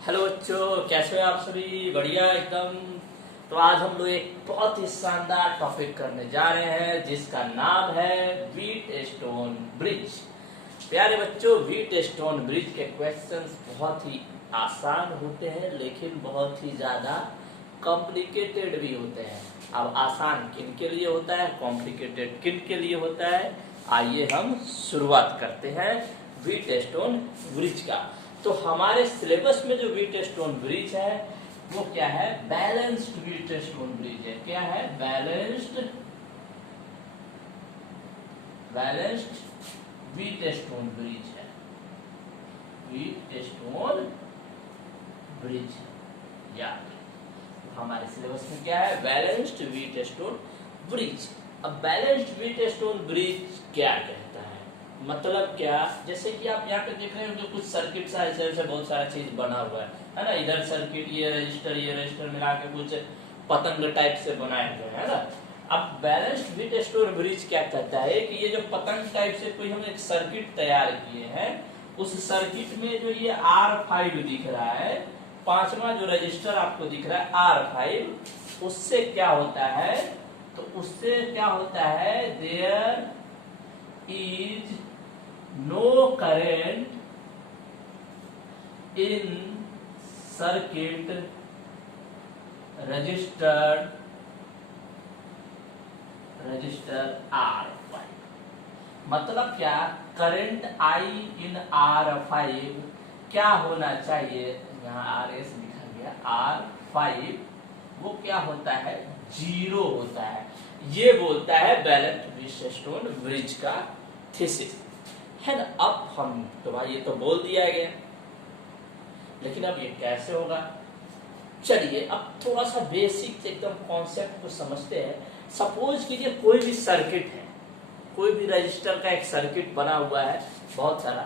Hello बच्चों, कैसे हो आप सभी? बढ़िया एकदम। तो आज हम लोग एक बहुत ही शानदार टॉपिक करने जा रहे हैं जिसका नाम है व्हीट स्टोन ब्रिज। प्यारे बच्चों, व्हीट स्टोन ब्रिज के क्वेश्चंस बहुत ही आसान होते हैं लेकिन बहुत ही ज्यादा कॉम्प्लिकेटेड भी होते हैं। अब आसान किन के लिए होता है, कॉम्प्लिकेटेड किन के लिए होता है, आइए हम शुरुआत करते हैं व्हीट स्टोन ब्रिज का। तो हमारे सिलेबस में जो व्हीट स्टोन ब्रिज है वो क्या है? बैलेंस्ड व्हीट स्टोन ब्रिज है। क्या है? बैलेंस्ड व्हीट स्टोन ब्रिज है। व्हीट स्टोन ब्रिज या हमारे सिलेबस में क्या है? Balanced wheat stone bridge. अब बैलेंस्ड व्हीट स्टोन ब्रिज क्या कहता है, मतलब क्या? जैसे कि आप यहाँ पे देख रहे हो कुछ सर्किट सा ऐसे बहुत सारा चीज बना हुआ है ना। इधर सर्किट, ये रजिस्टर मिला के कुछ पतंग टाइप से बनाए हुए है ना। अब बैलेंस्ड व्हीट स्टोन ब्रिज क्या कहता है कि ये जो पतंग टाइप से कोई हम एक सर्किट तैयार किए हैं, उस सर्किट में जो ये R5 दिख रहा है, पांचवा जो रजिस्टर आपको दिख रहा है R5, उससे क्या होता है? तो उससे क्या होता है? There is no current in circuit resistor R5। मतलब क्या? करंट I इन R5 क्या होना चाहिए? यहाँ RS लिखा गया, R5 वो क्या होता है? 0 होता है। ये बोलता है बैलेंस्ड व्हीट स्टोन ब्रिज का थीसिस है ना। अब हम तो भाई ये तो बोल दिया गया, लेकिन अब ये कैसे होगा? चलिए अब थोड़ा सा बेसिक एकदम कॉन्सेप्ट को समझते हैं। सपोज कीजिए कोई भी सर्किट है, कोई भी रजिस्टर का एक सर्किट बना हुआ है बहुत सारा,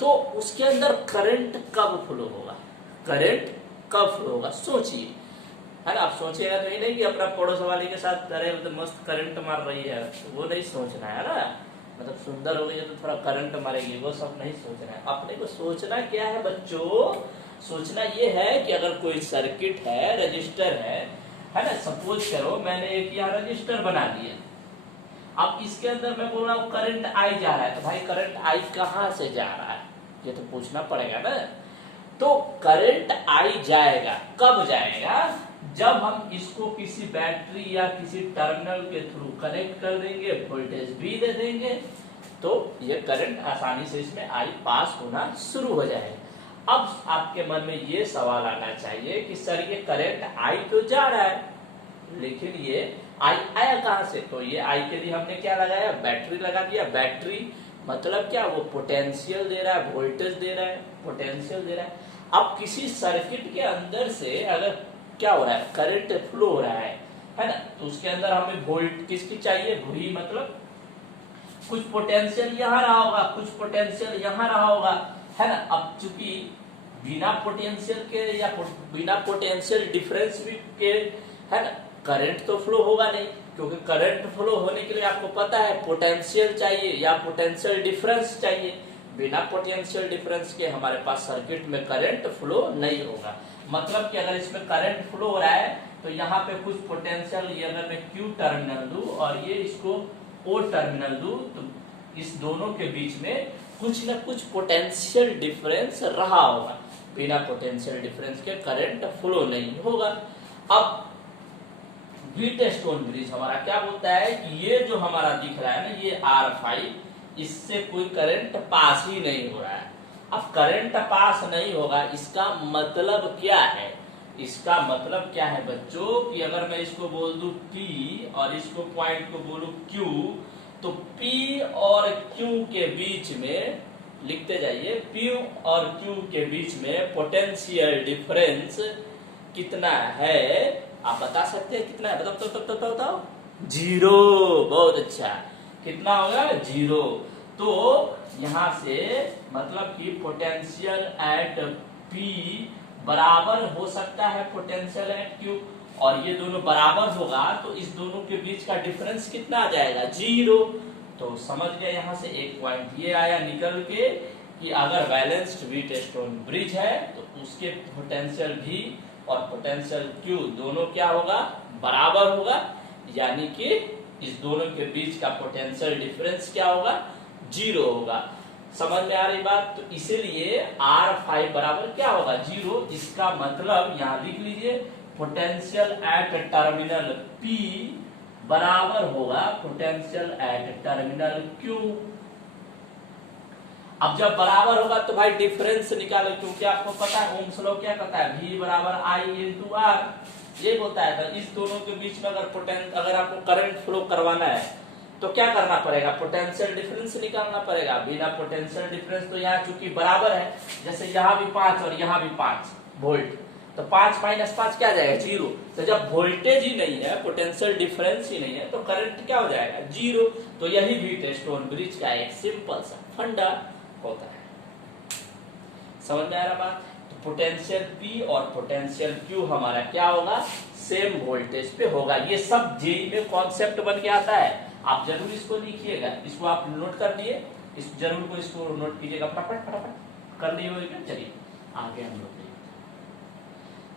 तो उसके अंदर करंट कब फ्लो होगा? करंट कब फ्लो होगा सोचिए, है ना। आप सोचिएगा तो ये नहीं कि अपना पड़ोस वाले के साथ अरे तो मस्त करंट मार रही है, तो वो नहीं सोचना है ना। मतलब सुंदर हो गई है तो थोड़ा करंट मारेगी, वो सब नहीं सोचना है। अपने को सोचना क्या है बच्चों? सोचना ये है कि अगर कोई सर्किट है, रजिस्टर है ना। सपोज करो मैंने एक यहाँ रजिस्टर बना दिया, अब इसके अंदर मैं बोल रहा हूँ करंट आई जा रहा है, तो भाई करंट आई कहाँ से जा रहा है ये तो पूछना पड़ेगा ना। तो करंट आई जाएगा, कब जाएगा? जब हम इसको किसी बैटरी या किसी टर्मिनल के थ्रू कनेक्ट कर देंगे, वोल्टेज भी दे देंगे, तो ये करंट आसानी से इसमें आई पास होना शुरू हो जाएगा। अब आपके मन में ये सवाल आना चाहिए कि सर ये करंट आई तो जा रहा है, लेकिन ये आई आया कहां से? तो ये आई के लिए हमने क्या लगाया? बैटरी लगा दिया। बैटरी मतलब क्या? वो पोटेंशियल दे रहा है, वोल्टेज दे रहा है, पोटेंशियल दे रहा है। अब किसी सर्किट के अंदर से अगर क्या हो रहा है? करंट फ्लो हो रहा है ना, तो उसके अंदर हमें वोल्ट किसकी चाहिए? वही मतलब कुछ पोटेंशियल यहाँ रहा होगा, कुछ पोटेंशियल यहाँ रहा होगा, है ना। अब चूंकि बिना पोटेंशियल के या बिना पोटेंशियल डिफरेंस भी के, है ना, करंट तो फ्लो होगा नहीं, क्योंकि करंट फ्लो होने के लिए आपको पता है पोटेंशियल चाहिए या पोटेंशियल डिफरेंस चाहिए। बिना पोटेंशियल डिफरेंस के हमारे पास सर्किट में करंट फ्लो नहीं होगा। मतलब कि अगर इसमें करंट फ्लो हो रहा है तो यहाँ पे कुछ पोटेंशियल, ये अगर मैं Q टर्मिनल दूं और ये इसको O टर्मिनल दूं, तो इस दोनों के बीच में कुछ न कुछ पोटेंशियल डिफरेंस रहा होगा। बिना पोटेंशियल डिफरेंस के करंट फ्लो नहीं होगा। अब व्हीट स्टोन ब्रिज हमारा क्या बोलता है कि ये जो हमारा दिख रहा है ना, ये R5, इससे कोई करंट पास ही नहीं हो रहा है। अब करंट पास नहीं होगा, इसका मतलब क्या है? इसका मतलब क्या है बच्चों कि अगर मैं इसको बोल दूं P और इसको पॉइंट को बोलूं Q, तो P और Q के बीच में, लिखते जाइए, P और Q के बीच में पोटेंशियल डिफरेंस कितना है? आप बता सकते हैं कितना है? बताओ। 0। बहुत अच्छा। कितना होगा? 0। तो यहां से मतलब कि पोटेंशियल एट P बराबर हो सकता है पोटेंशियल एट Q, और ये दोनों बराबर होगा तो इस दोनों के बीच का डिफरेंस कितना आ जाएगा? 0। तो समझ गए, यहां से एक पॉइंट ये आया निकल के कि अगर बैलेंस्ड व्हीट स्टोन ब्रिज है तो उसके पोटेंशियल V और पोटेंशियल Q दोनों क्या होगा, बराबर होगा, यानी कि इस दोनों के बीच का पोटेंशियल डिफरेंस क्या होगा, 0 होगा। समझ में आ रही बात? तो इसीलिए R5 बराबर क्या होगा, 0। इसका मतलब यहां लिख लीजिए पोटेंशियल एट टर्मिनल P बराबर होगा पोटेंशियल एट टर्मिनल Q। अब जब बराबर होगा तो भाई डिफरेंस निकालो, क्योंकि आपको पता है ओम्स लॉ क्या कहता है, V बराबर I इंटू R, ये होता है। तो इस दोनों के बीच में अगर आपको करंट फ्लो करवाना है तो क्या करना पड़ेगा, पोटेंशियल डिफरेंस निकालना पड़ेगा। बिना पोटेंशियल डिफरेंस तो यहाँ चूंकि बराबर है, जैसे यहाँ भी 5 और यहाँ भी 5 वोल्ट, तो 5 माइनस 5 क्या जाएगा, 0। तो जब वोल्टेज ही नहीं है, पोटेंशियल डिफरेंस ही नहीं है, तो करंट क्या हो जाएगा, 0। तो यही व्हीटस्टोन ब्रिज का एक सिंपल सा फंडा होता है। समझ में आ रहा बात? तो पोटेंशियल P और पोटेंशियल Q हमारा क्या होगा, सेम वोल्टेज पे होगा। ये सब जेई में कॉन्सेप्ट बन के आता है, आप जरूर इसको लिखिएगा। इसको आप नोट कर लिए, इस जरूर को इसको नोट कीजिएगा, फटाफट फटाफट कर लिए होगा। चलिए आगे हम लोग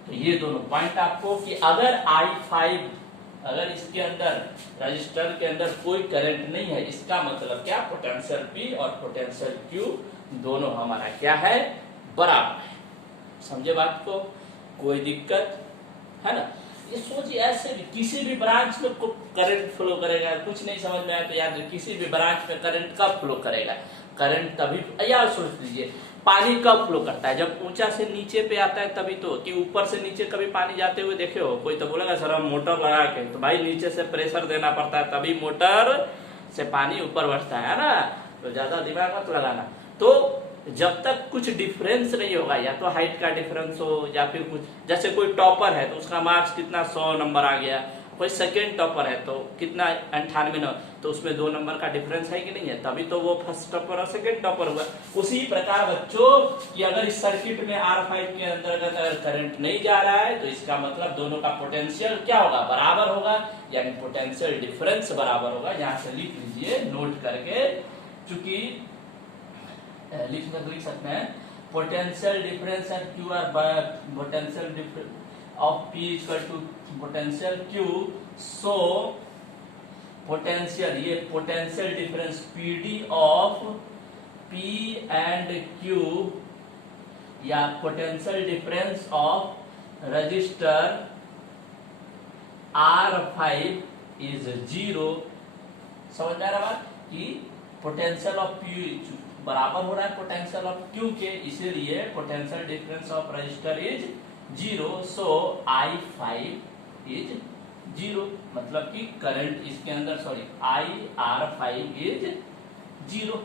तो ये दोनों पॉइंट आपको कि अगर I5 अगर इसके अंदर रजिस्टर के अंदर कोई करंट नहीं है, इसका मतलब क्या, पोटेंशियल P और पोटेंशियल Q दोनों हमारा क्या है, बराबर है। समझे बात को? कोई दिक्कत है ना? ये सोचिए ऐसे भी किसी भी ब्रांच में करंट फ्लो करेगा, कुछ नहीं समझ में आया तो याद रखिए किसी भी ब्रांच में करंट कब फ्लो करेगा, करंट तभी, या सोच लीजिए पानी कब फ्लो करता है, जब ऊंचा से नीचे पे आता है तभी तो, कि ऊपर से नीचे कभी पानी जाते हुए देखे हो? कोई तो बोलेगा सर हम मोटर लगा के, तो भाई नीचे से प्रेशर देना पड़ता है तभी मोटर से पानी ऊपर बढ़ता है ना, तो ज्यादा दिमाग मत लगाना। तो जब तक कुछ डिफरेंस नहीं होगा, या तो हाइट का डिफरेंस हो या फिर कुछ, जैसे कोई टॉपर है तो उसका मार्क्स कितना 100 नंबर आ गया, कोई सेकेंड टॉपर है तो कितना 98 नंबर, तो उसमें 2 नंबर का डिफरेंस है कि नहीं है, तभी तो वो फर्स्ट टॉपर और सेकेंड टॉपर हुआ। उसी प्रकार बच्चों कि अगर इस सर्किट में R5 के अंतर्गत अगर करंट नहीं जा रहा है तो इसका मतलब दोनों का पोटेंशियल क्या होगा, बराबर होगा, यानी पोटेंशियल डिफरेंस बराबर होगा। यहाँ से लिख लीजिए नोट करके, चूंकि लिख सकते हैं potential difference at Q are potential difference of P equal to potential Q, so potential, ये potential difference PD of P and Q या potential difference of resistor R5 is 0। समझ में आ रहा बात कि पोटेंशियल ऑफ P बराबर हो रहा है पोटेंशियल ऑफ Q के, इसीलिए potential difference of register is 0, so I5 is 0, मतलब कि करंट इसके अंदर IR5 is 0।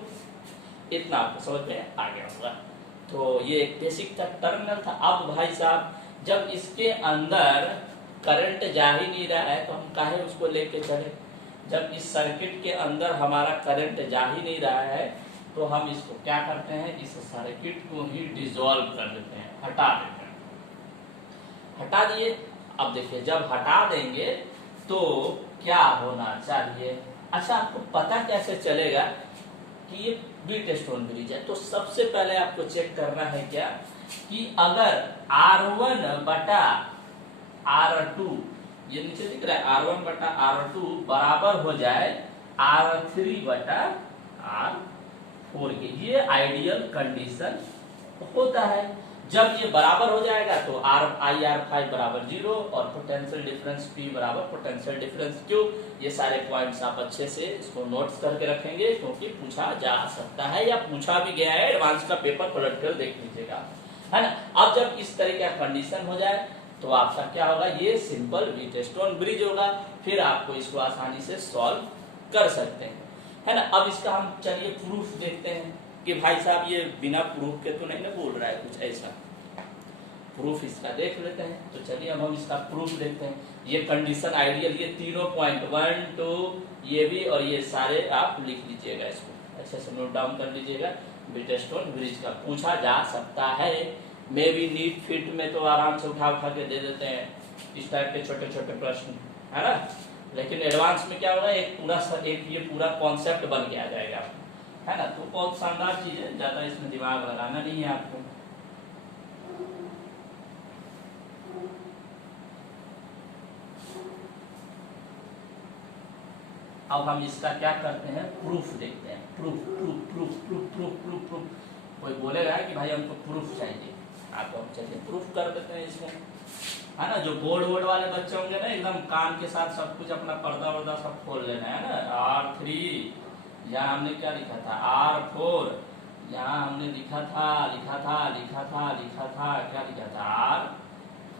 इतना आपको समझ में आ गया होगा। तो ये एक बेसिक तक टर्मिनल था। अब भाई साहब जब इसके अंदर करंट जा ही नहीं रहा है तो हम काहे उसको लेके चले, जब इस सर्किट के अंदर हमारा करंट जा ही नहीं रहा है तो हम इसको क्या करते हैं, इस सर्किट को ही डिसॉल्व कर देते हैं, हटा देते हैं। हटा दिए। अब देखिए जब हटा देंगे तो क्या होना चाहिए। अच्छा आपको पता कैसे चलेगा कि ये व्हीटस्टोन ब्रिज है, तो सबसे पहले आपको चेक करना है क्या कि अगर R1 बटा R2, ये नीचे दिख रहा है R1 बटा R2 बराबर हो जाए R3 बटा R4 के, ये आइडियल कंडीशन होता है। जब ये बराबर हो जाएगा तो IR5 बराबर 0 और पोटेंशियल डिफरेंस P बराबर पोटेंशियल डिफरेंस Q। ये सारे पॉइंट्स आप अच्छे से इसको नोट्स करके रखेंगे क्योंकि पूछा जा सकता है या पूछा भी गया है, एडवांस का पेपर पलट कर देख लीजिएगा, है ना। अब जब इस तरह का कंडीशन हो जाए तो आपका क्या होगा, ये सिंपल व्हीटस्टोन ब्रिज होगा। फिर आपको इसको आसानी से सॉल्व कर सकते हैं, है ना। अब इसका हम चलिए प्रूफ देखते हैं कि भाई साहब ये बिना प्रूफ के तो नहीं ना बोल रहा है कुछ ऐसा, प्रूफ इसका देख लेते हैं। तो चलिए अब हम इसका प्रूफ देखते हैं। ये कंडीशन आइडियल, ये तीनों पॉइंट 1 2 ये भी और ये सारे आप लिख लीजिएगा, इसको अच्छे से नोट डाउन कर लीजिएगा। व्हीटस्टोन ब्रिज का पूछा जा सकता है, मे भी नीट फिट में तो आराम से उठा उठा के दे देते हैं इस टाइप के छोटे छोटे प्रश्न, है ना। लेकिन एडवांस में क्या होगा, एक ये पूरा कॉन्सेप्ट बन के आ जाएगा, है ना। तो बहुत शानदार चीज है, ज्यादा इसमें दिमाग लगाना नहीं है आपको। अब हम इसका क्या करते हैं, प्रूफ देखते हैं। Proof proof proof proof proof proof proof कोई बोलेगा कि भाई हमको प्रूफ चाहिए, आपको हम चलिए प्रूफ कर देते हैं इसमें, है ना। जो बोर्ड वाले बच्चे होंगे ना, एकदम काम के साथ सब कुछ अपना पर्दा वर्दा सब खोल लेना है ना। R3, यहाँ हमने क्या लिखा था, R4, यहाँ हमने लिखा था क्या लिखा था,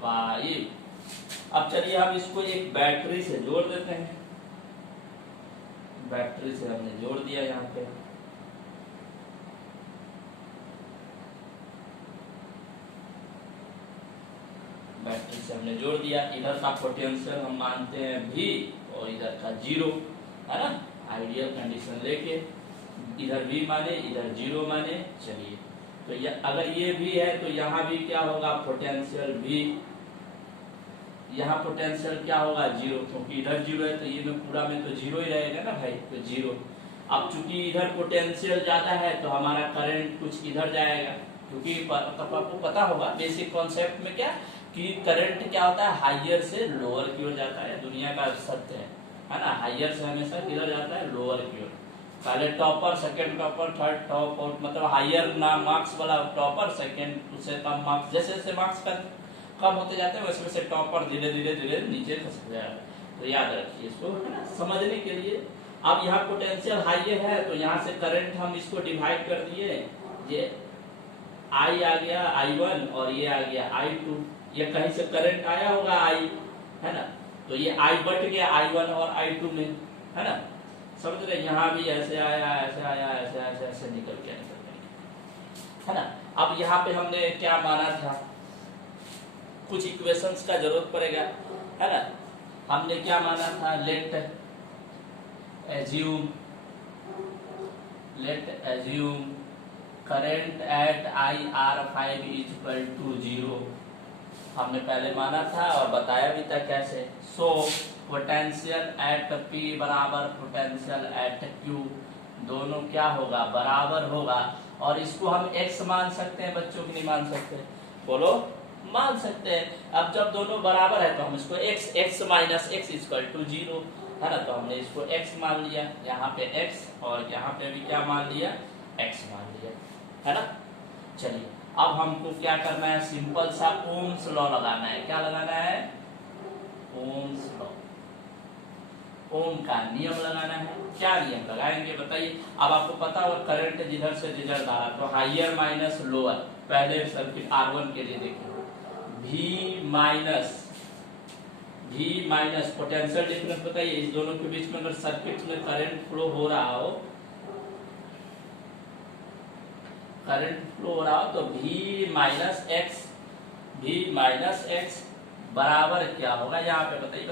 R5। अब चलिए हम इसको एक बैटरी से जोड़ देते हैं। बैटरी से हमने जोड़ दिया यहाँ पे, बैटरी से हमने जोड़ दिया। इधर का पोटेंशियल हम मानते हैं V और इधर का 0, है ना। आइडियल कंडीशन लेके इधर V माने इधर 0 माने। चलिए तो अगर ये V है तो यहाँ भी क्या होगा, पोटेंशियल V, यहाँ पोटेंशियल क्या होगा 0, क्योंकि इधर 0 है तो ये में पूरा में तो 0 ही रहेगा ना भाई, तो 0। अब चूंकि इधर पोटेंशियल ज्यादा है तो हमारा करंट कुछ इधर जाएगा, क्योंकि आपको पता होगा बेसिक कॉन्सेप्ट में क्या कि करंट क्या होता है, हाइयर से लोअर की ओर जाता है, दुनिया का सत्य है ना। हाइयर से हमेशा किधर जाता है, लोअर की ओर। पहले topper, second topper, third top, और मतलब हाइयर मार्क्स वाला टॉपर, सेकंड उससे कम मार्क्स, जैसे जैसे मार्क्स का कम होते जाते हैं वैसे वैसे टॉपर धीरे धीरे नीचे खसक जाएगा। तो याद रखिए इसको, है ना, समझने के लिए। अब यहाँ पोटेंशियल हाई है तो यहाँ से करंट हम इसको डिवाइड कर दिए, ये I आ गया I1 और ये आ गया I2। ये कहीं से करंट आया होगा I, है ना, तो ये I बट गया I1 और I2 में, है ना। समझ रहे, यहाँ भी ऐसे आया ऐसे आया ऐसे ऐसे ऐसे निकल गया, है ना। अब यहाँ पे हमने क्या माना था, कुछ इक्वेशंस का जरूरत पड़ेगा, है ना। हमने क्या माना था, let assume current at IR5 is equal to 0। हमने पहले माना था और बताया भी था कैसे। सो पोटेंशियल एट P बराबर पोटेंशियल एट Q, दोनों क्या होगा, बराबर होगा। और इसको हम x मान सकते हैं बच्चों, की नहीं मान सकते, बोलो, मान सकते हैं। अब जब दोनों बराबर है तो हम इसको x minus x equal to 0, है ना। तो हमने इसको x मान लिया, यहाँ पे x और यहाँ पे भी क्या मान लिया, x मान लिया, है ना। चलिए अब हमको क्या करना है, सिंपल सा ओम्स लॉ लगाना है। क्या लगाना है, ओम्स लॉ, ओम का नियम लगाना है। क्या नियम लगाएंगे बताइए। अब आपको पता होगा करंट जिधर से जिधर धारा, तो हाइयर माइनस लोअर। पहले सर्किट R1 के लिए देखिए, V माइनस पोटेंशियल डिफरेंस बताइए। इस दोनों के बीच में अगर सर्किट में करंट फ्लो हो रहा हो, तो V माइनस एक्स बराबर क्या होगा, यहाँ पे बताइए।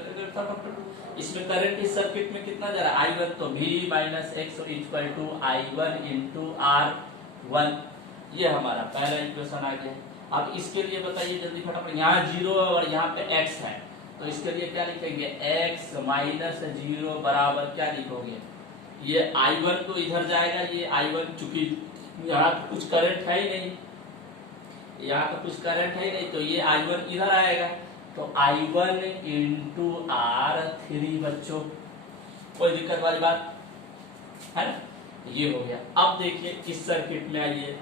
इसमें करंट इस सर्किट में कितना जा रहा है, I1, तो V minus x equal to I1 into R1। ये हमारा पहला इक्वेशन आ गया। अब इसके लिए बताइए जल्दी फटाफट, यहाँ 0 और यहाँ पे x है, तो इसके लिए क्या लिखेंगे, x माइनस 0 बराबर क्या लिखोगे, ये I1 तो इधर जाएगा, ये I1 चूंकि यहाँ कुछ करंट है ही नहीं, यहाँ तो कुछ करंट है ही नहीं, तो ये I1 इधर आएगा, तो I1 इंटू R3 बच्चों, कोई दिक्कत वाली बात है ना। ये हो गया। अब देखिए इस सर्किट में आइए,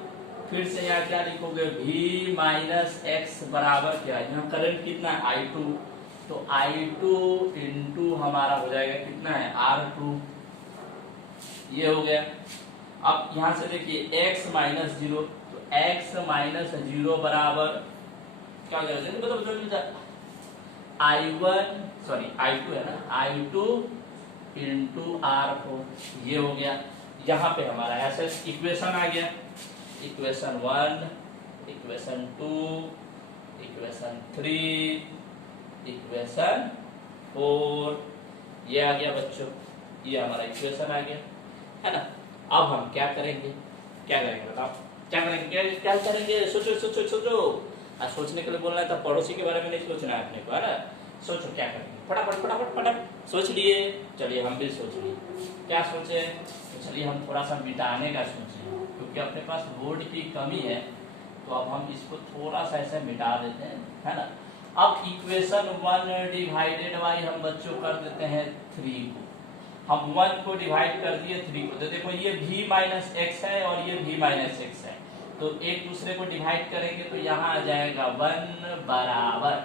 फिर से यहाँ क्या लिखोगे, V माइनस एक्स बराबर क्या, यहाँ करंट कितना है I2, तो I2 इंटू हमारा हो जाएगा कितना है R2, ये हो गया। अब यहाँ से देखिए x माइनस 0, तो x माइनस 0 बराबर क्या हो जाएगा, I2 है ना, I2 इंटू R4, ये हो गया। यहाँ पे हमारा ऐसा इक्वेशन आ गया, इक्वेशन 1, इक्वेशन 2, इक्वेशन 3, इक्वेशन 4, ये आ गया बच्चों, ये हमारा इक्वेशन आ गया, है ना। अब हम क्या करेंगे बताओ, क्या करेंगे, सोचो। सोचने के लिए बोलना है तो पड़ोसी के बारे में नहीं सोचना है अपने को, है ना। सोचो क्या करेंगे, फटाफट सोच लिए। चलिए हम भी सोच लिए, क्या सोचे, तो चलिए हम थोड़ा सा मिटाने का सोचे, क्योंकि अपने पास बोर्ड की कमी है, तो अब हम इसको थोड़ा सा ऐसे मिटा देते हैं, है ना। अब इक्वेशन 1 डिवाइडेड बाई हम बच्चों कर देते हैं 3 को, हम 1 को डिवाइड कर दिए 3 को, तो देखो ये v माइनस एक्स है और ये v माइनस एक्स है, तो एक दूसरे को डिवाइड करेंगे तो यहाँ आ जाएगा 1 बराबर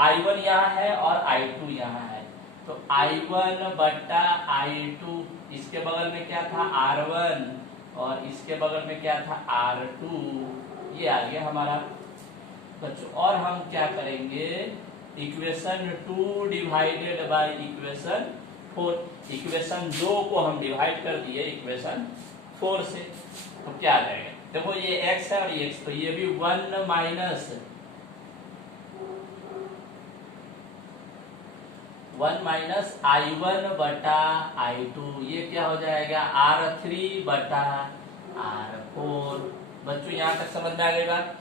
I1 यहाँ है और I2 यहाँ है, तो I1 बट्टा I2, इसके बगल में क्या था R1 और इसके बगल में क्या था R2, ये आ गया हमारा बच्चों। और हम क्या करेंगे, equation 2 divided by equation 4, equation 2 को हम डिवाइड कर दिए इक्वेशन 4 से, तो क्या आ जाएगा, देखो ये x है और ये x, तो ये भी 1 माइनस I1 बटा I2, ये क्या हो जाएगा R3 बटा R4। बच्चों यहाँ तक समझ में आ गई बात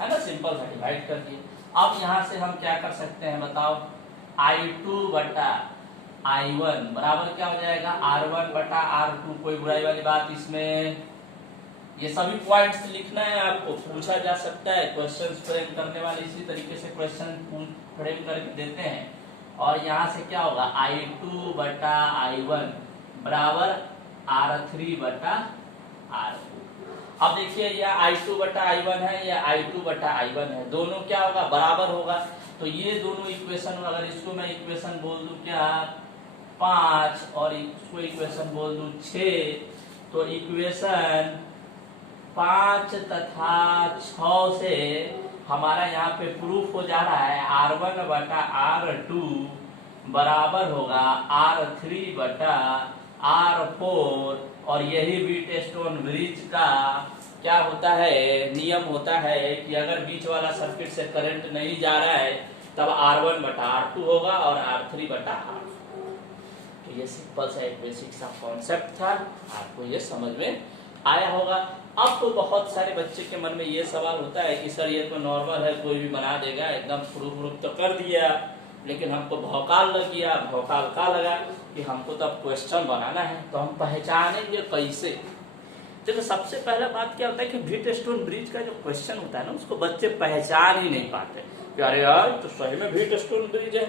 है ना, सिंपल सा डिवाइड कर दिए। अब यहाँ से हम क्या कर सकते हैं बताओ, I2 बटा I1 बराबर क्या हो जाएगा R1 बटा R2, कोई बुराई वाली बात इसमें, ये सभी पॉइंट्स लिखना है आपको, पूछा जा सकता है, क्वेश्चन फ्रेम करने वाले इसी तरीके से क्वेश्चन फ्रेम करके देते हैं। और यहाँ से क्या होगा I2 बटा I1 बराबर R3 बटा R4। अब देखिए यह I2 बटा I1 है या I2 बटा I1 है, दोनों क्या होगा बराबर होगा, तो ये दोनों इक्वेशन, अगर इसको मैं इक्वेशन बोल दूं क्या 5 और इसको इक्वेशन बोल दूं 6, तो इक्वेशन 5 तथा 6 से हमारा यहाँ पे प्रूफ हो जा रहा है R1 बटा R2 बराबर होगा R3 बटा R4, और यही व्हीटस्टोन ब्रिज का क्या होता है, नियम होता है कि अगर बीच वाला सर्किट से करंट नहीं जा रहा है तब R1 बटा R2 होगा और R3 बटा R4। तो ये सिंपल सा एक बेसिक सा कॉन्सेप्ट था, आपको ये समझ में आया होगा। अब तो बहुत सारे बच्चे के मन में ये सवाल होता है कि सर ये तो नॉर्मल है, कोई भी बना देगा, एकदम प्रूफ तो कर दिया, लेकिन हमको भौकाल लग गया। भौकाल का लगा कि हमको तो अब क्वेश्चन बनाना है, तो हम पहचानेंगे कैसे। देखो सबसे पहला बात क्या होता है कि व्हीटस्टोन ब्रिज का जो क्वेश्चन होता है ना, उसको बच्चे पहचान ही नहीं पाते कि अरे यार तो सही में व्हीटस्टोन ब्रिज है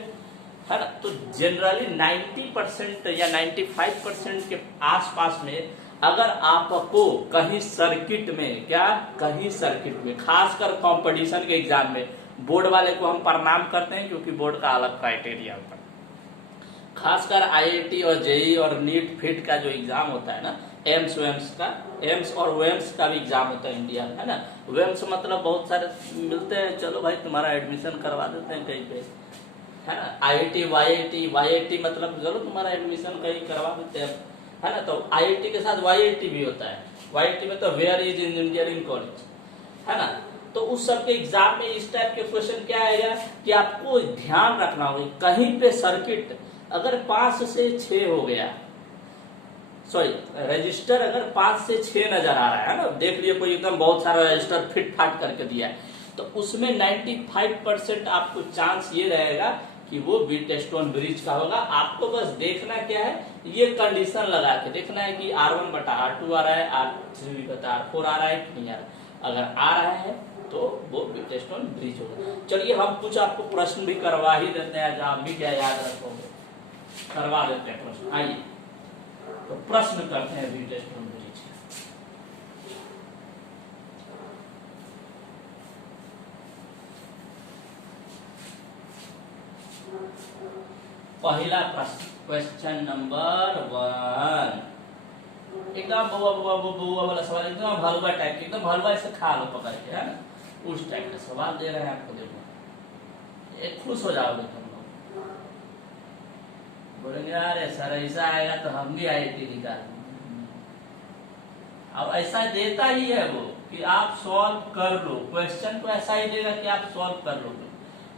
ना। तो जनरली 90% या 95% के आसपास में अगर आपको कहीं सर्किट में, क्या कहीं सर्किट में, खासकर कंपटीशन के एग्जाम में, बोर्ड वाले को हम प्रणाम करते हैं क्योंकि बोर्ड का अलग क्राइटेरिया होता है, खासकर आईआईटी और जेई और नीट फिट का जो एग्जाम होता है ना, एम्स वेम्स का, एम्स और वेम्स का भी एग्जाम होता है इंडिया में, है ना। वेम्स मतलब बहुत सारे मिलते हैं, चलो भाई तुम्हारा एडमिशन करवा देते हैं कहीं पे, है ना। आईआईटी वाईआईटी मतलब चलो तुम्हारा एडमिशन कहीं करवा देते हैं, है ना। तो आईआईटी के साथ वाईआईटी भी होता है, वाईआईटी में तो वेयर इज इंजीनियरिंग कॉलेज, है ना। तो उस सब के एग्जाम में इस टाइप के क्वेश्चन क्या आएगा कि आपको ध्यान रखना होगा, कहीं पे सर्किट अगर 5 से 6 हो गया, सॉरी रजिस्टर अगर 5 से 6 नजर आ रहा है ना, देख लिए कोई एकदम बहुत सारा रजिस्टर फिट फाट करके दिया है, तो उसमें 95% आपको चांस ये रहेगा कि वो व्हीटस्टोन ब्रिज का होगा। आपको बस देखना क्या है, ये कंडीशन लगा के देखना है कि R1 बटा R2 आ रहा है, R3 बटा R4 आ रहा है कि नहीं आ रहा है। अगर आ रहा है तो वो व्हीटस्टोन ब्रिज होगा। चलिए हम कुछ आपको प्रश्न भी करवा ही देते हैं, आप भी क्या याद रखोगे, करवा देते हैं प्रश्न। आइए तो प्रश्न करते हैं व्हीटस्टोन ब्रिज। पहला प्रश्न, क्वेश्चन नंबर 1, एकदम बुआ वाला सवाल, एकदम हलवा टाइप, एकदम हलवा ऐसे खा लो पकड़ के, है ना, उस टाइप का सवाल दे रहे हैं आपको। देखो एक खुश हो जाओगे तुम लोग, बोलेंगे अरे सर ऐसा आएगा तो हम भी आईआईटी निकाल। अब ऐसा देता ही है वो कि आप सॉल्व कर लो, क्वेश्चन को ऐसा ही देगा कि आप सॉल्व कर लो,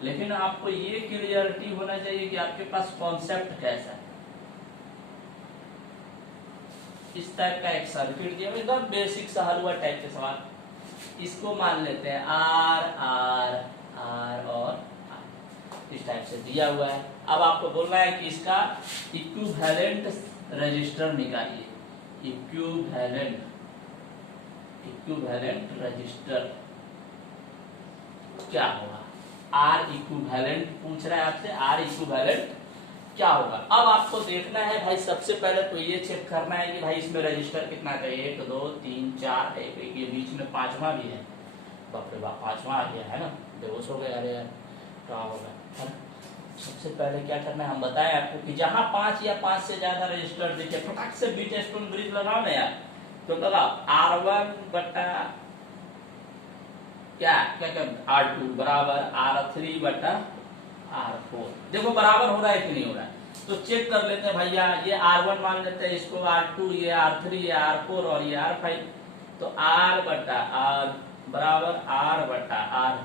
लेकिन आपको ये क्लियरिटी होना चाहिए कि आपके पास कॉन्सेप्ट कैसा है। इस टाइप का एक सर्किट दिया, एकदम बेसिक सा हलवा टाइप के सवाल, इसको मान लेते हैं आर आर आर और आर, इस टाइप से दिया हुआ है। अब आपको बोलना है कि इसका इक्विवेलेंट रजिस्टर निकालिए, इक्विवेलेंट रजिस्टर क्या होगा। आर इक्विवेलेंट पूछ रहा है आपसे, आर इक्विवेलेंट क्या होगा। अब आपको देखना है भाई, सबसे पहले तो ये चेक करना है कि भाई इसमें रजिस्टर कितना था, 1 2 3 4 एक ये बीच में पांचवा भी है, बाप रे बाप पांचवा आ गया है ना, बेहोश हो गए, अरे यार क्या होगा है ना। सबसे पहले क्या करना है, हम बताएं आपको कि जहां 5 या 5 से ज्यादा रजिस्टर देखिए, फटाक से बीट स्टोन ब्रिज लगाओ ना यार, तो लगाओ R1 बटा क्या क्या क्या R2 बराबर R3 बटा R4। देखो बराबर हो रहा है कि नहीं हो रहा है, तो चेक कर लेते हैं भैया। ये R1 मान लेते हैं, इसको R2, ये R3, ये R4 और ये R5। तो R बटा R बराबर R बटा R।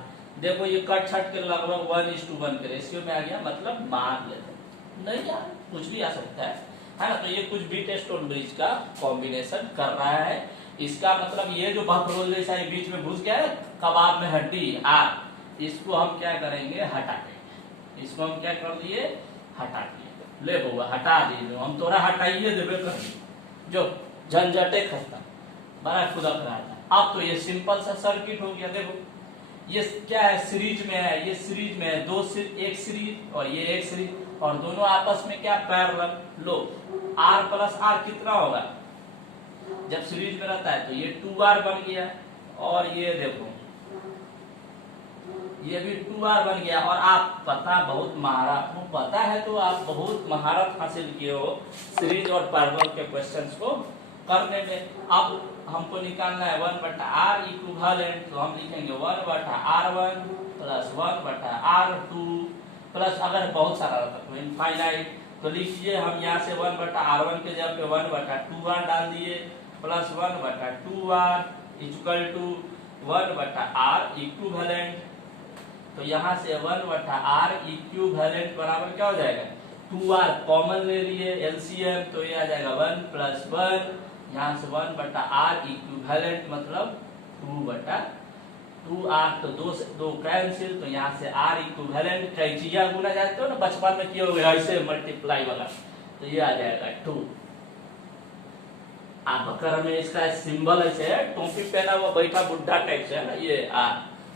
देखो ये कट छट के लगभग 1:1 के रेशियो में आ गया, मतलब मान लेते हैं, नहीं यार कुछ भी आ सकता है ना। तो ये कुछ बीट स्टोन ब्रिज का कॉम्बिनेशन कर रहा है। इसका मतलब ये जो बकरोल जैसा ये बीच में घुस गया है कबाब में हड्डी आर, इसको हम क्या करेंगे, हटा देंगे। इसको हम क्या कर दिए, हटा दिए। ले बउआ हटा दिए, हम तोरा हटाइए देवे कर जो झंझटे खत्म, बड़ा खुदक रहा था। अब तो ये सिंपल सा सर्किट हो गया। देखो ये क्या है, सीरीज में है, ये सीरीज में है, एक सीरीज और ये एक सीरीज, और दोनों आपस में क्या पैरेलल। लो R प्लस R कितना होगा, जब सीरीज में रहता है तो ये 2R बन गया, और ये देखो ये भी 2R बन गया। और आप बहुत महारत, वो पता है तो आप बहुत महारत हासिल किए हो सीरीज और पैरेलल के क्वेश्चंस को करने में। अब हमको निकालना है 1 बटा R इक्विवेलेंट, तो हम लिखेंगे 1 बटा R1 प्लस 1 बटा R2 प्लस, अगर बहुत सारा रहता तो इनफाइनाइट, तो लिखिए हम यहाँ से 1 बटा R1 के जगह पे 1 बटा 2R डाल दिए, प्लस 1 बटा 2R इक्वल टू 1 बटा R इक्विवेलेंट। तो यहाँ से 1 बटा R इक्विवेलेंट बराबर क्या हो जाएगा, 2R कॉमन ले लिए एलसीएम, तो ये आ जाएगा 1 प्लस 1, यहाँ से 1 बटा R इक्विवेलेंट मतलब 2 बटा 2R, तो 2 से 2 कैंसिल, तो यहाँ से R इक्विवेलेंट कैंचिया गुना जाते हो ना बचपन में किए हुए ऐसे मल्टीप्लाई वाला, तो ये आ जाएगा 2। आप बकर में इसका सिंबल ऐसे है, टोपी पहना हुआ बैठा बुढ़ा टाइप से है ना ये R,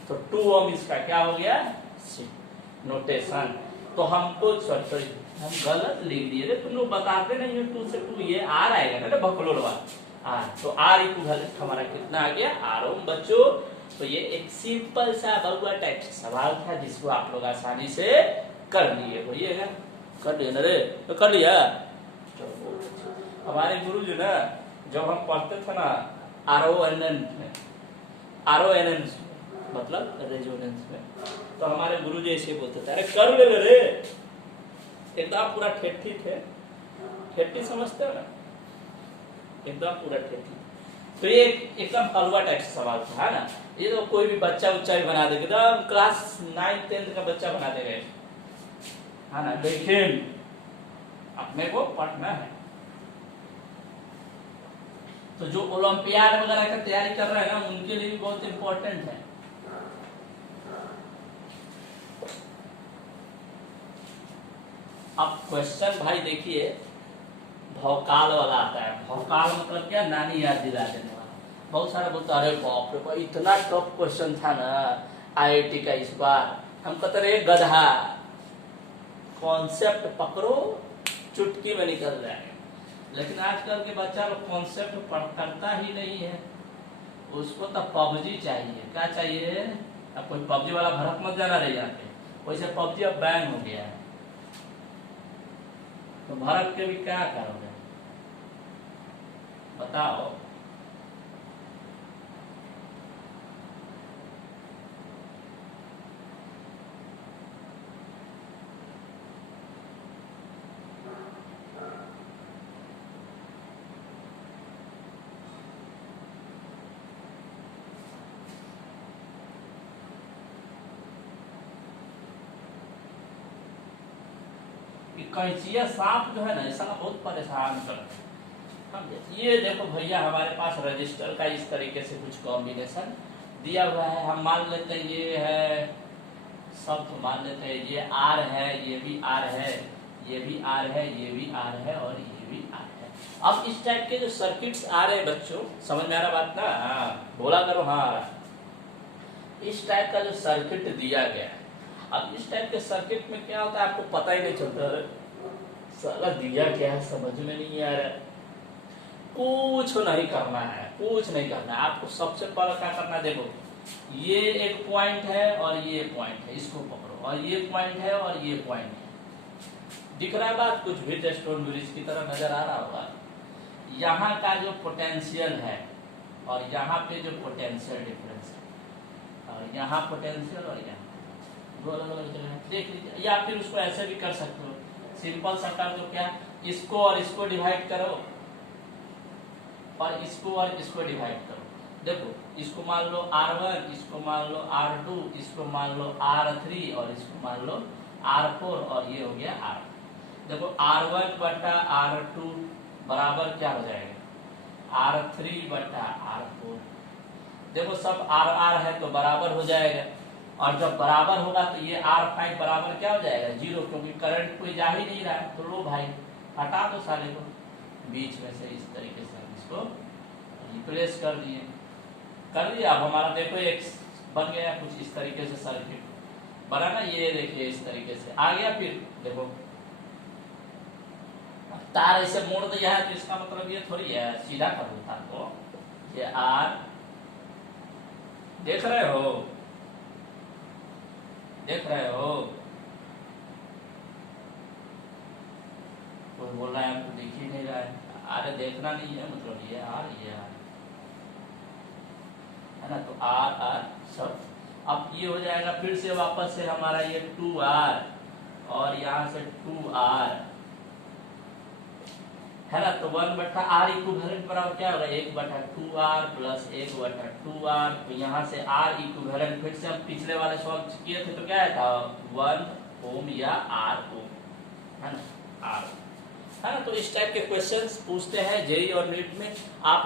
तो 2 ओम इसका क्या हो गया नोटेशन। तो हमको सॉरी हम गलत लिख दिए रे, तुम लोग बताते नहीं हो 2 से 2 ये R आएगा ना बकलोड़वा R, तो R इक्विवेलेंट हमारा कितना आ गया R ओम बच्चों। तो ये एक सिंपल सा बउआ टाइप सवाल था जिसको आप लोग आसानी से कर लिए होइएगा, कर लिया ना रे, तो कर लिया। हमारे गुरु जी ना जब हम पढ़ते थे ना RONN मतलब रेजोनेंस में, तो हमारे गुरु जी ऐसे बोलते थे, अरे कर ले रे, एकदम पूरा ठेठी थे, ठेठी समझते हो ना, एकदम पूरा ठेठी। तो ये एकदम हलवा टाइप से सवाल था है ना, ये तो कोई भी बच्चा भी बना देगा, एकदम क्लास 9-10 का बच्चा बना देगा है ना। लेकिन अपने को पढ़ना है, तो जो ओलंपियाड वगैरह का तैयारी कर रहे हैं ना उनके लिए भी बहुत इंपॉर्टेंट है। अब क्वेश्चन भाई देखिए भौकाल वाला आता है। भौकाल मतलब क्या, नानी याद दिला देने वाला। बहुत सारा बोलता अरे बाप रे बाप इतना टफ क्वेश्चन था ना IIT का इस बार, हम कहते रहे गधा, कॉन्सेप्ट पकड़ो चुटकी में निकल जाएगा। लेकिन आजकल के बच्चा लोग कॉन्सेप्ट करता ही नहीं है, उसको तो पबजी चाहिए। क्या चाहिए, अब कोई पबजी वाला भड़क मत जाना रह जाते, वैसे पबजी अब बैन हो गया है, तो भारत के भी क्या करोगे बताओ। कैंचिया सांप जो है ना ऐसा बहुत परेशान करते हैं। ये देखो भैया हमारे पास रजिस्टर का इस तरीके से कुछ कॉम्बिनेशन दिया हुआ है। हम मान लेते हैं ये है, सब तो मान लेते हैं ये R है, ये भी R है, ये भी R है, ये भी R है और ये भी R है। अब इस टाइप के जो सर्किट्स आ रहे हैं बच्चों, समझ में आ रहा बात ना, हाँ बोला करो हाँ। इस टाइप का जो सर्किट दिया गया है, अब इस टाइप के सर्किट में क्या होता है आपको पता ही नहीं चलता है, साला दिया क्या है समझ में नहीं आ रहा। कुछ नहीं करना है, कुछ नहीं करना है आपको। सबसे पहले क्या करना है, देखो ये एक पॉइंट है और ये पॉइंट है, इसको पकड़ो, और ये पॉइंट है और ये पॉइंट है। दिख रहा है बात, कुछ भी स्टोन ब्रिज की तरह नजर आ रहा होगा। यहाँ का जो पोटेंशियल है और यहाँ पे जो पोटेंशियल डिफरेंस है, और यहाँ पोटेंशियल और यहाँ दो अलग अलग जगह है, देख लीजिए। या फिर उसको ऐसे भी कर सकते हो, सिंपल सा कर दो, क्या, इसको और इसको डिवाइड करो और इसको डिवाइड करो। देखो इसको मान लो R1, इसको मान लो R2, इसको मान लो R3 और इसको मान लो R4 और ये हो गया R। देखो R1 बटा R2 बराबर क्या हो जाएगा, R3 बटा R4। देखो सब R है तो बराबर हो जाएगा, और जब बराबर होगा तो ये R5 बराबर क्या हो जाएगा, 0, क्योंकि करंट कोई जा ही नहीं रहा है। तो लो भाई हटा दो साले को बीच में से, इस तरीके से हम इसको रिप्लेस कर दिए। कर दिया। अब हमारा देखो एक बन गया कुछ इस तरीके से सर्किट बना ना, ये देखिए इस तरीके से आ गया। फिर देखो तार ऐसे मोड़ दिया है, तो इसका मतलब ये थोड़ी है सीधा कर दो तार को, ये R देख रहे हो, देख रहे हो, कोई बोल रहा है आपको दिख ही नहीं रहा है। अरे देखना नहीं है, मतलब ये R ये R है ना, तो R सब। अब ये हो जाएगा फिर से वापस से हमारा ये 2R और यहाँ से 2R है ना, तो 1 बटा R इक्विवेलेंट बराबर क्या होगा, 1 बटा 2R प्लस 1 बटा 2R। तो यहाँ से R इक्विवेलेंट फिर से हम पिछले वाले सॉल्व किए थे तो क्या था, 1 ओम या R ओम, है ना, R है ना। तो इस टाइप के क्वेश्चंस पूछते हैं जेईई और नीट में। आप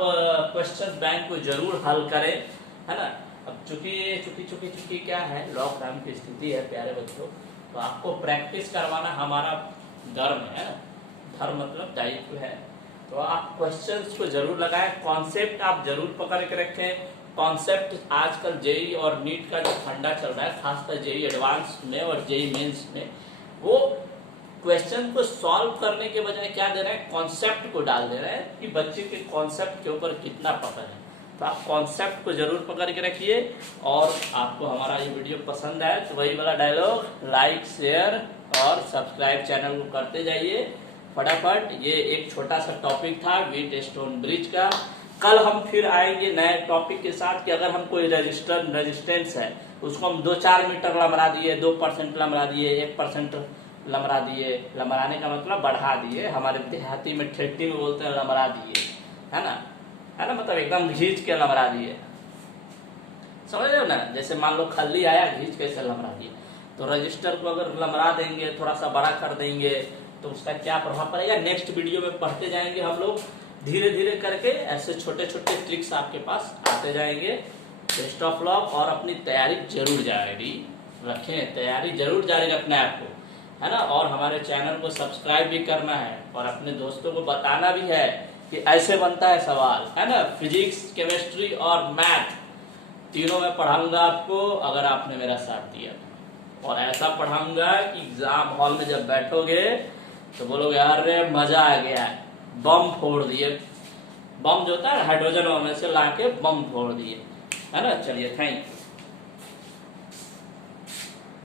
क्वेश्चन बैंक को जरूर हल करें, है ना। अब चूंकि क्या है, लॉकडाउन की स्थिति है प्यारे बच्चों, तो आपको प्रैक्टिस करवाना हमारा धर्म है ना, धर्म मतलब दायित्व है। तो आप क्वेश्चंस को जरूर लगाएं, कॉन्सेप्ट आप जरूर पकड़ के रखें। कॉन्सेप्ट आजकल जेईई और नीट का जो फंडा चल रहा है, खासकर जेईई एडवांस में और जेईई मेंस में, वो क्वेश्चन को सॉल्व करने के बजाय क्या दे रहे हैं, कॉन्सेप्ट को डाल दे रहे हैं कि बच्चे के कॉन्सेप्ट के ऊपर कितना पकड़ है। तो आप कॉन्सेप्ट को जरूर पकड़ के रखिए। और आपको हमारा ये वीडियो पसंद आए तो वही वाला डायलॉग, लाइक शेयर और सब्सक्राइब चैनल को करते जाइए फटाफट। ये एक छोटा सा टॉपिक था व्हीटस्टोन ब्रिज का। कल हम फिर आएंगे नए टॉपिक के साथ कि अगर हम कोई रेजिस्टेंस है उसको हम 2-4 मीटर लमरा दिए, 2% लमरा दिए, 1% लमरा दिए, लमराने का मतलब बढ़ा दिए, हमारे देहाती में ठेठी में बोलते हैं लमरा दिए, है ना, मतलब एकदम घींच के लमरा दिए, समझ रहे हो ना। जैसे मान लो खल्ली आया, घींच कैसे लमरा दिए। तो रजिस्टर को अगर लमरा देंगे, थोड़ा सा बड़ा कर देंगे, तो उसका क्या प्रभाव पड़ेगा, नेक्स्ट वीडियो में पढ़ते जाएंगे हम लोग धीरे धीरे करके। ऐसे छोटे छोटे ट्रिक्स आपके पास आते जाएंगे। बेस्ट ऑफ लक, और अपनी तैयारी जरूर जारी रखें, तैयारी जरूर जारी रखना है आपको, है ना। और हमारे चैनल को सब्सक्राइब भी करना है और अपने दोस्तों को बताना भी है कि ऐसे बनता है सवाल, है ना। फिजिक्स, केमिस्ट्री और मैथ तीनों में पढ़ाऊंगा आपको अगर आपने मेरा साथ दिया, और ऐसा पढ़ाऊंगा कि एग्जाम हॉल में जब बैठोगे तो बोलोगे अरे मजा आ गया, बम फोड़ दिए। बम जो होता है हाइड्रोजन में से लाके बम फोड़ दिए, है ना। चलिए, थैंक यू।